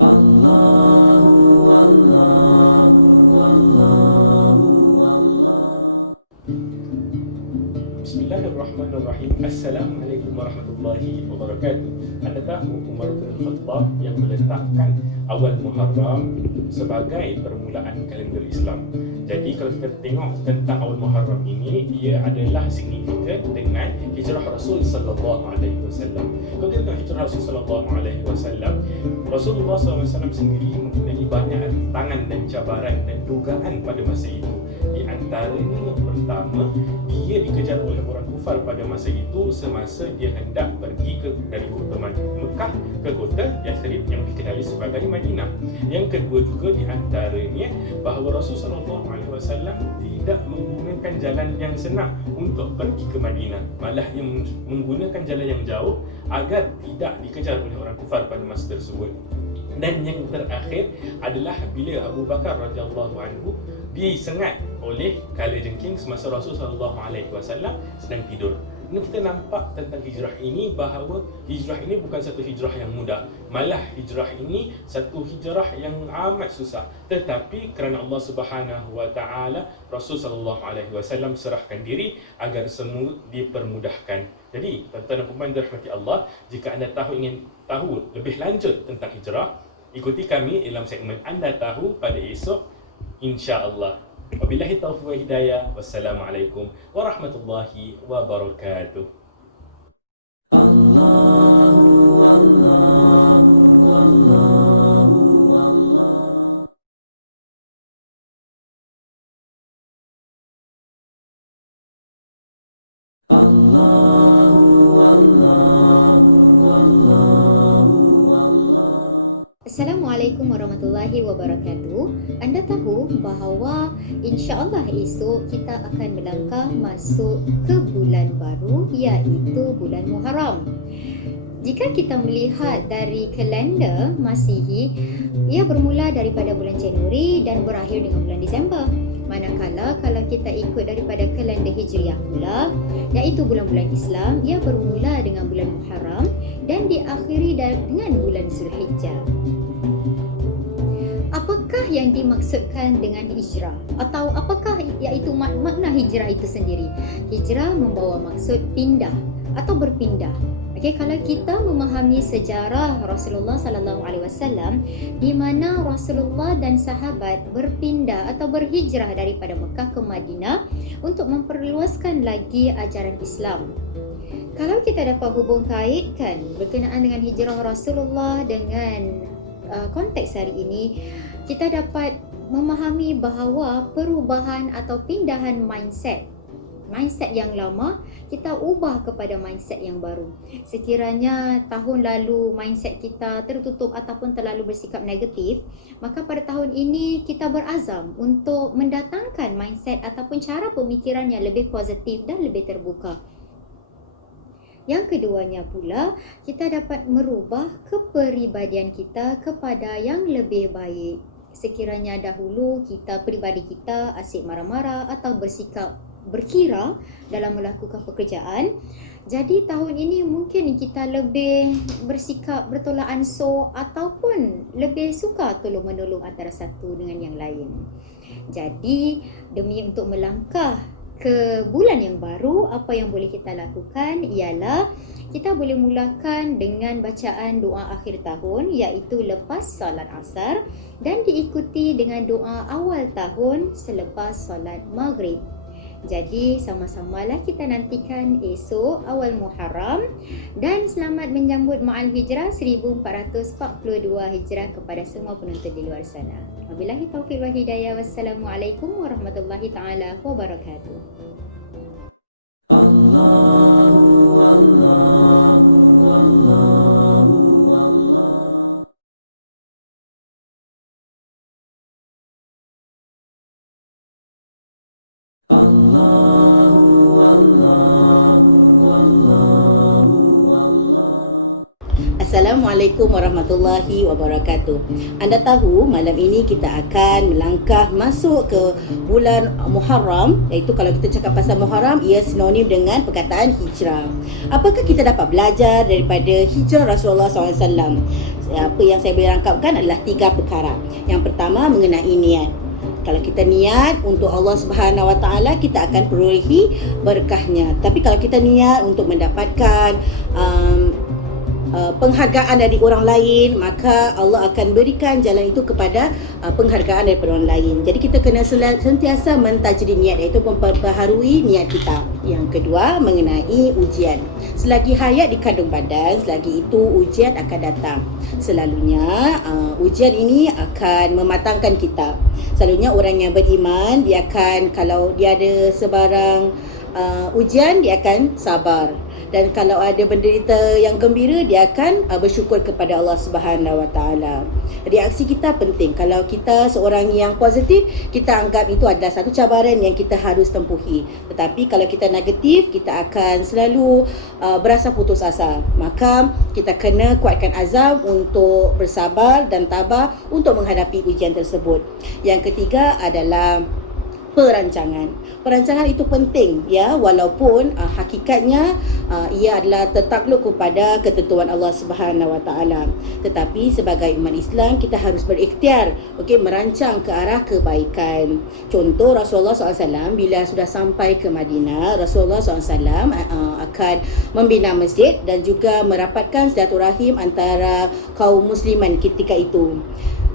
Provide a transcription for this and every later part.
Bismillahirrahmanirrahim. Assalamualaikum warahmatullahi wabarakatuh. Anda tahu Umar bin Khattab yang meletakkan awal Muharram sebagai permulaan kalender Islam. Jadi kalau kita tengok tentang awal Muharram ini, ia adalah signifikan dengan hijrah Rasul sallallahu alaihi wasallam. Kalau kita tengok hijrah Rasul sallallahu alaihi wasallam, Rasulullah sallallahu alaihi wasallam sendiri mempunyai banyak tantangan dan cabaran dan dugaan pada masa itu. Di antaranya yang pertama, dia dikejar oleh orang kufar pada masa itu semasa dia hendak pergi dari kota Mekah ke kota Yathrib yang dikenali sebagai Madinah. Yang kedua juga di antaranya bahawa Rasulullah SAW tidak menggunakan jalan yang senang untuk pergi ke Madinah, malah ia menggunakan jalan yang jauh agar tidak dikejar oleh orang kufar pada masa tersebut. Dan yang terakhir adalah bila Abu Bakar radhiyallahu anhu disengat oleh kalajengking semasa Rasulullah SAW sedang tidur. Ini kita nampak tentang hijrah ini bahawa hijrah ini bukan satu hijrah yang mudah. Malah hijrah ini satu hijrah yang amat susah. Tetapi kerana Allah Subhanahu Wa Taala, Rasulullah SAW serahkan diri agar semua dipermudahkan. Jadi, tuan-tuan dan puan dirahmati Allah, jika anda ingin tahu lebih lanjut tentang hijrah, ikuti kami dalam segmen Anda Tahu pada esok, insya-Allah. Wabillahi taufiq wa hidayah. Wassalamualaikum warahmatullahi wabarakatuh. Assalamualaikum warahmatullahi wabarakatuh. Anda tahu bahawa insya-Allah esok kita akan melangkah masuk ke bulan baru, iaitu bulan Muharram. Jika kita melihat dari kalender Masihi, ia bermula daripada bulan Januari dan berakhir dengan bulan Disember. Manakala kalau kita ikut daripada kalender Hijriah pula, iaitu bulan-bulan Islam, ia bermula dengan bulan Muharram dan diakhiri dengan bulan Zulhijjah. Apakah yang dimaksudkan dengan hijrah? Atau apakah iaitu makna hijrah itu sendiri? Hijrah membawa maksud pindah atau berpindah. Okey, kalau kita memahami sejarah Rasulullah sallallahu alaihi wasallam, di mana Rasulullah dan sahabat berpindah atau berhijrah daripada Mekah ke Madinah untuk memperluaskan lagi ajaran Islam. Kalau kita dapat hubung kaitkan berkenaan dengan hijrah Rasulullah dengan konteks hari ini, kita dapat memahami bahawa perubahan atau pindahan mindset yang lama kita ubah kepada mindset yang baru. Sekiranya tahun lalu mindset kita tertutup ataupun terlalu bersikap negatif, maka pada tahun ini kita berazam untuk mendatangkan mindset ataupun cara pemikiran yang lebih positif dan lebih terbuka. Yang keduanya pula, kita dapat merubah kepribadian kita kepada yang lebih baik. Sekiranya dahulu peribadi kita asyik marah-marah atau bersikap berkira dalam melakukan pekerjaan, jadi tahun ini mungkin kita lebih bersikap bertolak ansur ataupun lebih suka tolong-menolong antara satu dengan yang lain. Jadi demi untuk melangkah ke bulan yang baru, apa yang boleh kita lakukan ialah kita boleh mulakan dengan bacaan doa akhir tahun, iaitu lepas solat asar, dan diikuti dengan doa awal tahun selepas solat maghrib. Jadi sama-samalah kita nantikan esok awal Muharram, dan selamat menyambut Ma'al Hijrah 1442 Hijrah kepada semua penonton di luar sana. Wabillahi taufiq wal hidayah. Wassalamualaikum warahmatullahi taala wabarakatuh. Assalamualaikum warahmatullahi wabarakatuh. Anda tahu malam ini kita akan melangkah masuk ke bulan Muharram, iaitu kalau kita cakap pasal Muharram, ia sinonim dengan perkataan hijrah. Apakah kita dapat belajar daripada hijrah Rasulullah SAW? Apa yang saya boleh rangkapkan adalah 3 perkara. Yang pertama mengenai niat. Kalau kita niat untuk Allah Subhanahu Wa Taala, kita akan perolehi berkahnya. Tapi kalau kita niat untuk mendapatkan penghargaan dari orang lain, maka Allah akan berikan jalan itu kepada penghargaan daripada orang lain. Jadi kita kena sentiasa mentajdid niat, iaitu memperbaharui niat kita. Yang kedua mengenai ujian. Selagi hayat dikandung badan, selagi itu ujian akan datang. Selalunya ujian ini akan mematangkan kita. Selalunya orang yang beriman, dia akan, kalau dia ada sebarang ujian, dia akan sabar. Dan kalau ada penderita yang gembira, dia akan bersyukur kepada Allah Subhanahu Wa Taala. Reaksi kita penting. Kalau kita seorang yang positif, kita anggap itu adalah satu cabaran yang kita harus tempuhi. Tetapi kalau kita negatif, kita akan selalu berasa putus asa. Maka kita kena kuatkan azam untuk bersabar dan tabah untuk menghadapi ujian tersebut. Yang ketiga adalah perancangan. Perancangan itu penting, ya, walaupun hakikatnya ia adalah tertakluk kepada ketentuan Allah Subhanahu Wa Taala. Tetapi sebagai umat Islam, kita harus berikhtiar, merancang ke arah kebaikan. Contoh, Rasulullah SAW bila sudah sampai ke Madinah, Rasulullah SAW akan membina masjid dan juga merapatkan silaturahim antara kaum musliman ketika itu.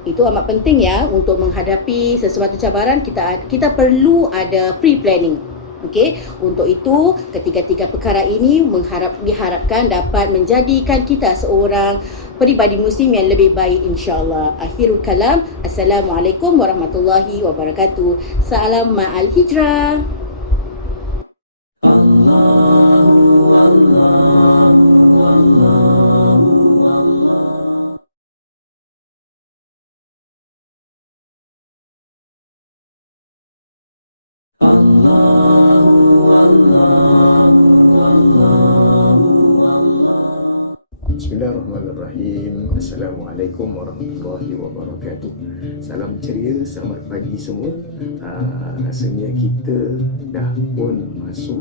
Itu amat penting, ya, untuk menghadapi sesuatu cabaran. Kita perlu ada pre-planning. Okey, untuk itu ketiga-tiga perkara ini diharapkan dapat menjadikan kita seorang peribadi muslim yang lebih baik, insya-Allah. Akhirul kalam, Assalamualaikum warahmatullahi wabarakatuh. Salam ma'al hijrah. Bismillahirrahmanirrahim. Assalamualaikum warahmatullahi wabarakatuh. Salam ceria, selamat pagi semua. Rasanya kita dah pun masuk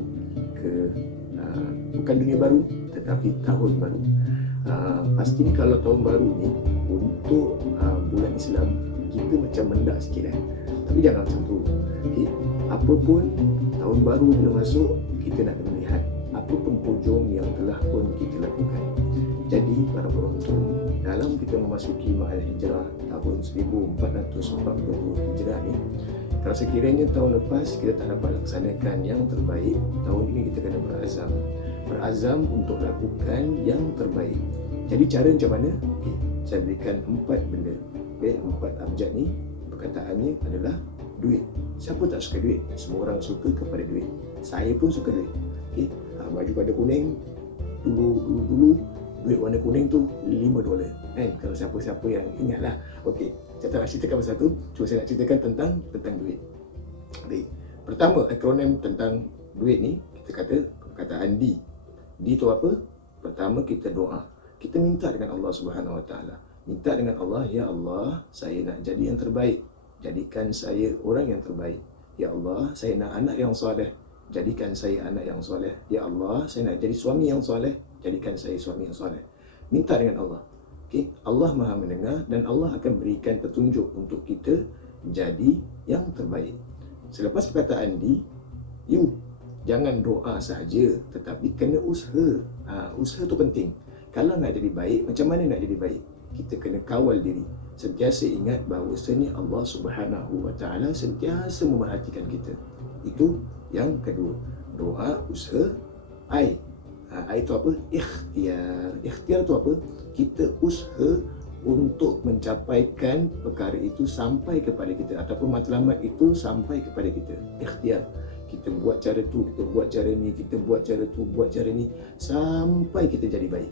ke bukan dunia baru, tetapi tahun baru. Pastinya kalau tahun baru ni untuk bulan Islam, kita macam mendak sikit Tapi jangan macam tu. Okay? Apa pun tahun baru bila masuk, kita nak kena lihat apa penghujung yang telah pun kita lakukan. Jadi para penonton, dalam kita memasuki Ma'al Hijrah tahun 1440 Hijrah ni, kalau sekiranya tahun lepas kita tak dapat laksanakan yang terbaik, tahun ini kita kena berazam untuk lakukan yang terbaik. Jadi cara macam mana? Okay, saya berikan 4 benda. 4 abjad ni perkataannya adalah duit. Siapa tak suka duit? Semua orang suka kepada duit. Saya pun suka duit. Okay, baju pada kuning dulu duit warna kuning tu $5 kan, kalau siapa-siapa yang ingatlah. Okey, saya tak nak ceritakan pasal tu, cuma saya nak ceritakan tentang duit. Baik. Pertama, akronim tentang duit ni, kita kata perkataan D. D tu apa? Pertama, kita doa. Kita minta dengan Allah Subhanahu Wa Taala. Minta dengan Allah, ya Allah, saya nak jadi yang terbaik. Jadikan saya orang yang terbaik. Ya Allah, saya nak anak yang soleh. Jadikan saya anak yang soleh. Ya Allah, saya nak jadi suami yang soleh. Jadikan saya suami yang soleh. Minta dengan Allah. Okay? Allah Maha mendengar dan Allah akan berikan petunjuk untuk kita jadi yang terbaik. Selepas perkataan di, jangan doa sahaja, tetapi kena usaha. Usaha tu penting. Kalau nak jadi baik, macam mana nak jadi baik? Kita kena kawal diri. Sentiasa ingat bahawasanya Allah Subhanahu Wa Taala sentiasa memerhatikan kita. Itu yang kedua. Doa, usaha, I itu apa? Ikhtiar. Ikhtiar tu apa? Kita usaha untuk mencapaikan perkara itu sampai kepada kita, ataupun matlamat itu sampai kepada kita. Ikhtiar. Kita buat cara tu, kita buat cara ni, kita buat cara tu, buat cara ni, sampai kita jadi baik.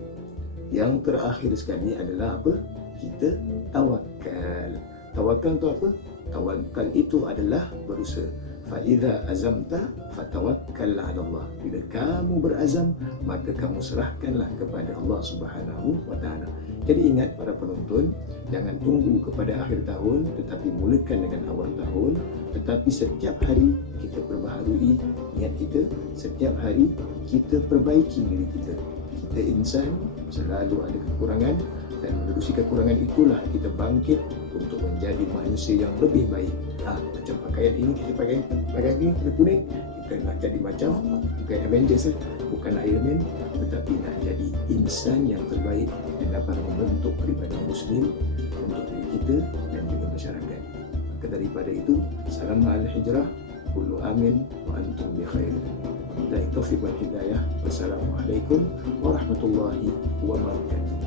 Yang terakhir sekali adalah apa? Kita tawakal. Tawakal tu apa? Tawakal itu adalah berusaha. Fa'idha azamta fatawakkal 'ala Allah. Bila kamu berazam, maka kamu serahkanlah kepada Allah Subhanahu wa taala. Jadi ingat para penonton, jangan tunggu kepada akhir tahun, tetapi mulakan dengan awal tahun. Tetapi setiap hari kita perbaharui niat kita, setiap hari kita perbaiki diri kita. Kita insan, selalu ada kekurangan, dan menerusi kekurangan itulah kita bangkit untuk menjadi manusia yang lebih baik. Macam pakaian ini, kita pakaian ini kita kuning, kita nak jadi macam bukan Avengers, bukan Iron Man, tetapi nak jadi insan yang terbaik yang dapat membentuk pribadi muslim untuk diri kita dan juga masyarakat. Maka daripada itu, salam al-hijrah, kullu amin wa antum bi khair. Billahi taufiq wal hidayah. Wassalamualaikum warahmatullahi wabarakatuh.